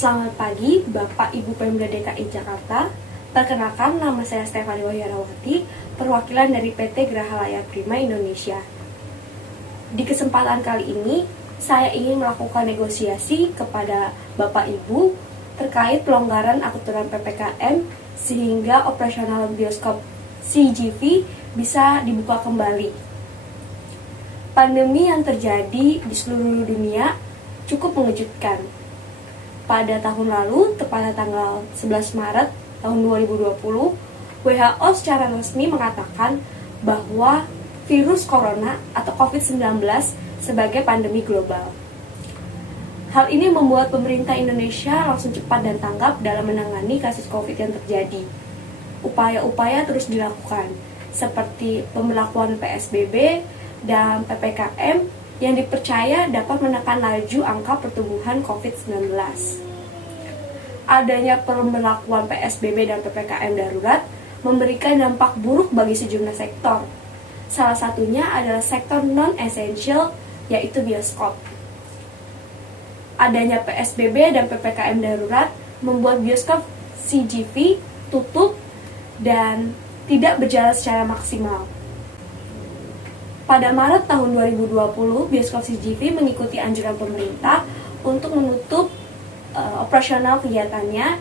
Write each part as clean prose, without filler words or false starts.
Selamat pagi, Bapak Ibu Pemda DKI Jakarta. Perkenalkan, nama saya Stefani Wahyarawati, perwakilan dari PT Grahalaya Prima Indonesia. Di kesempatan kali ini, saya ingin melakukan negosiasi kepada Bapak Ibu terkait pelonggaran aturan PPKM sehingga operasional bioskop CGV bisa dibuka kembali. Pandemi yang terjadi di seluruh dunia cukup mengejutkan. Pada tahun lalu, tepatnya tanggal 11 Maret tahun 2020, WHO secara resmi mengatakan bahwa virus corona atau COVID-19 sebagai pandemi global. Hal ini membuat pemerintah Indonesia langsung cepat dan tanggap dalam menangani kasus COVID yang terjadi. Upaya-upaya terus dilakukan, seperti pemberlakuan PSBB dan PPKM yang dipercaya dapat menekan laju angka pertumbuhan COVID-19. Adanya pemberlakuan PSBB dan PPKM darurat memberikan dampak buruk bagi sejumlah sektor. Salah satunya adalah sektor non-esensial, yaitu bioskop. Adanya PSBB dan PPKM darurat membuat bioskop CGV tutup dan tidak berjalan secara maksimal. Pada Maret tahun 2020, bioskop CGV mengikuti anjuran pemerintah untuk menutup operasional kegiatannya,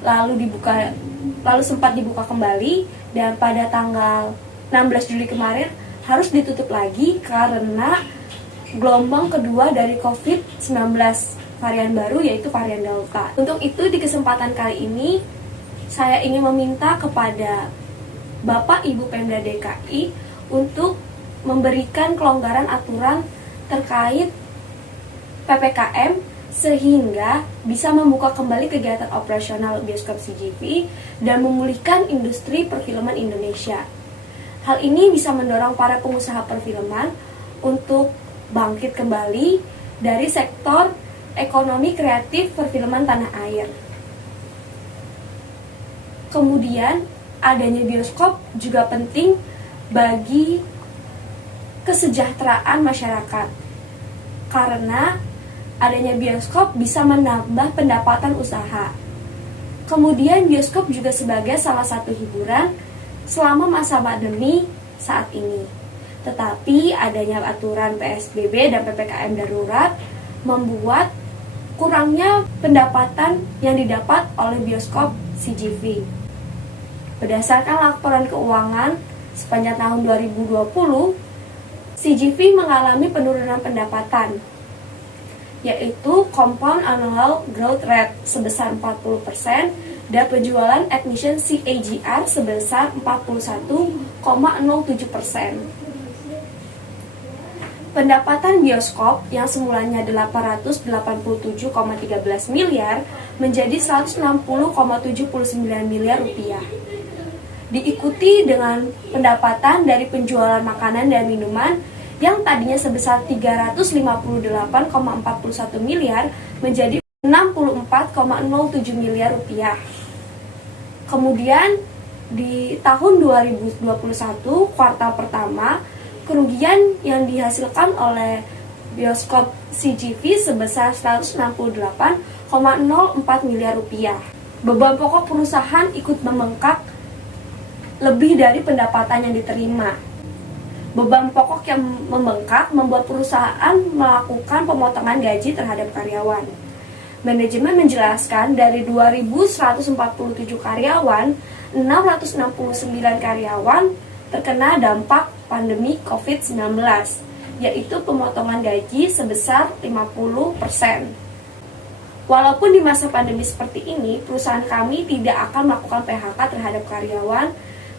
lalu sempat dibuka kembali, dan pada tanggal 16 Juli kemarin harus ditutup lagi karena gelombang kedua dari COVID-19 varian baru, yaitu varian Delta. Untuk itu, di kesempatan kali ini saya ingin meminta kepada Bapak Ibu Pemda DKI untuk memberikan kelonggaran aturan terkait PPKM sehingga bisa membuka kembali kegiatan operasional bioskop CGV dan memulihkan industri perfilman Indonesia. Hal ini bisa mendorong para pengusaha perfilman untuk bangkit kembali dari sektor ekonomi kreatif perfilman tanah air. Kemudian, adanya bioskop juga penting bagi kesejahteraan masyarakat, karena adanya bioskop bisa menambah pendapatan usaha. Kemudian bioskop juga sebagai salah satu hiburan selama masa pandemi saat ini. Tetapi adanya aturan PSBB dan PPKM darurat membuat kurangnya pendapatan yang didapat oleh bioskop CGV. Berdasarkan laporan keuangan sepanjang tahun 2020, CGV mengalami penurunan pendapatan, yaitu Compound Annual Growth Rate sebesar 40% dan penjualan admission CAGR sebesar 41,07%. Pendapatan bioskop yang semulanya 887,13 miliar menjadi 160,79 miliar rupiah. Diikuti dengan pendapatan dari penjualan makanan dan minuman yang tadinya sebesar 358,41 miliar menjadi 64,07 miliar rupiah. Kemudian di tahun 2021 kuartal pertama, kerugian yang dihasilkan oleh bioskop CGV sebesar 168,04 miliar rupiah. Beban pokok perusahaan ikut membengkak lebih dari pendapatan yang diterima. Beban pokok yang membengkak membuat perusahaan melakukan pemotongan gaji terhadap karyawan. Manajemen menjelaskan dari 2.147 karyawan, 669 karyawan terkena dampak pandemi COVID-19, yaitu pemotongan gaji sebesar 50%. Walaupun di masa pandemi seperti ini, perusahaan kami tidak akan melakukan PHK terhadap karyawan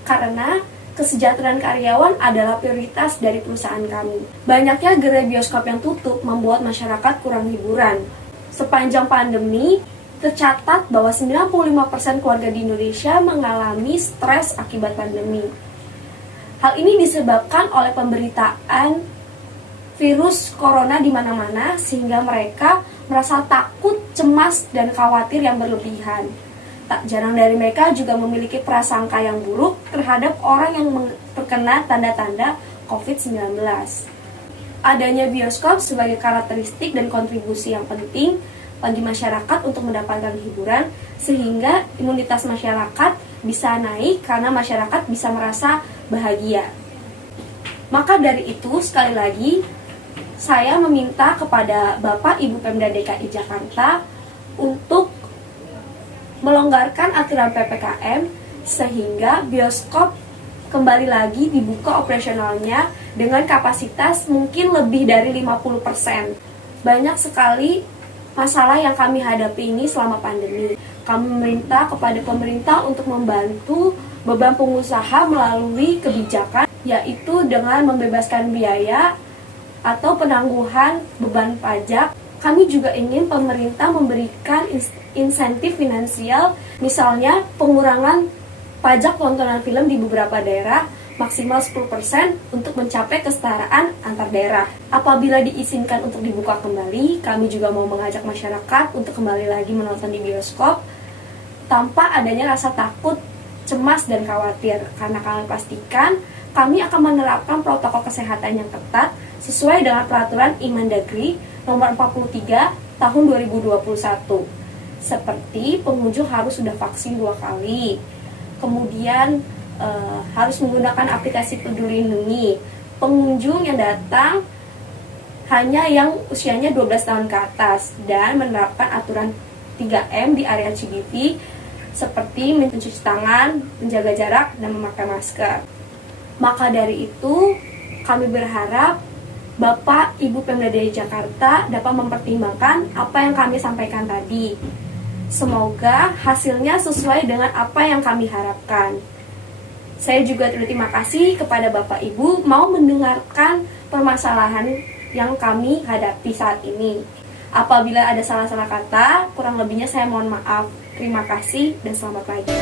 karena kesejahteraan karyawan adalah prioritas dari perusahaan kami. Banyaknya gerai bioskop yang tutup membuat masyarakat kurang hiburan. Sepanjang pandemi, tercatat bahwa 95% keluarga di Indonesia mengalami stres akibat pandemi. Hal ini disebabkan oleh pemberitaan virus corona di mana-mana sehingga mereka merasa takut, cemas, dan khawatir yang berlebihan. Tak jarang dari mereka juga memiliki prasangka yang buruk terhadap orang yang terkena tanda-tanda COVID-19. Adanya bioskop sebagai karakteristik dan kontribusi yang penting bagi masyarakat untuk mendapatkan hiburan, sehingga imunitas masyarakat bisa naik karena masyarakat bisa merasa bahagia. Maka dari itu, sekali lagi, saya meminta kepada Bapak Ibu Pemda DKI Jakarta untuk melonggarkan aturan PPKM sehingga bioskop kembali lagi dibuka operasionalnya dengan kapasitas mungkin lebih dari 50%. Banyak sekali masalah yang kami hadapi ini selama pandemi. Kami meminta kepada pemerintah untuk membantu beban pengusaha melalui kebijakan, yaitu dengan membebaskan biaya atau penangguhan beban pajak. Kami juga ingin pemerintah memberikan insentif finansial, misalnya pengurangan pajak tontonan film di beberapa daerah maksimal 10% untuk mencapai kesetaraan antar daerah. Apabila diizinkan untuk dibuka kembali, kami juga mau mengajak masyarakat untuk kembali lagi menonton di bioskop tanpa adanya rasa takut, cemas, dan khawatir, karena kami pastikan kami akan menerapkan protokol kesehatan yang ketat sesuai dengan peraturan Imendagri nomor 43 tahun 2021. Seperti pengunjung harus sudah vaksin 2 kali, kemudian harus menggunakan aplikasi Peduli Lindungi. Pengunjung yang datang hanya yang usianya 12 tahun ke atas dan menerapkan aturan 3M di area CGV seperti mencuci tangan, menjaga jarak, dan memakai masker. Maka dari itu, kami berharap Bapak Ibu Pemda DKI Jakarta dapat mempertimbangkan apa yang kami sampaikan tadi. Semoga hasilnya sesuai dengan apa yang kami harapkan. Saya juga terima kasih kepada Bapak Ibu mau mendengarkan permasalahan yang kami hadapi saat ini. Apabila ada salah-salah kata, kurang lebihnya saya mohon maaf. Terima kasih dan selamat pagi.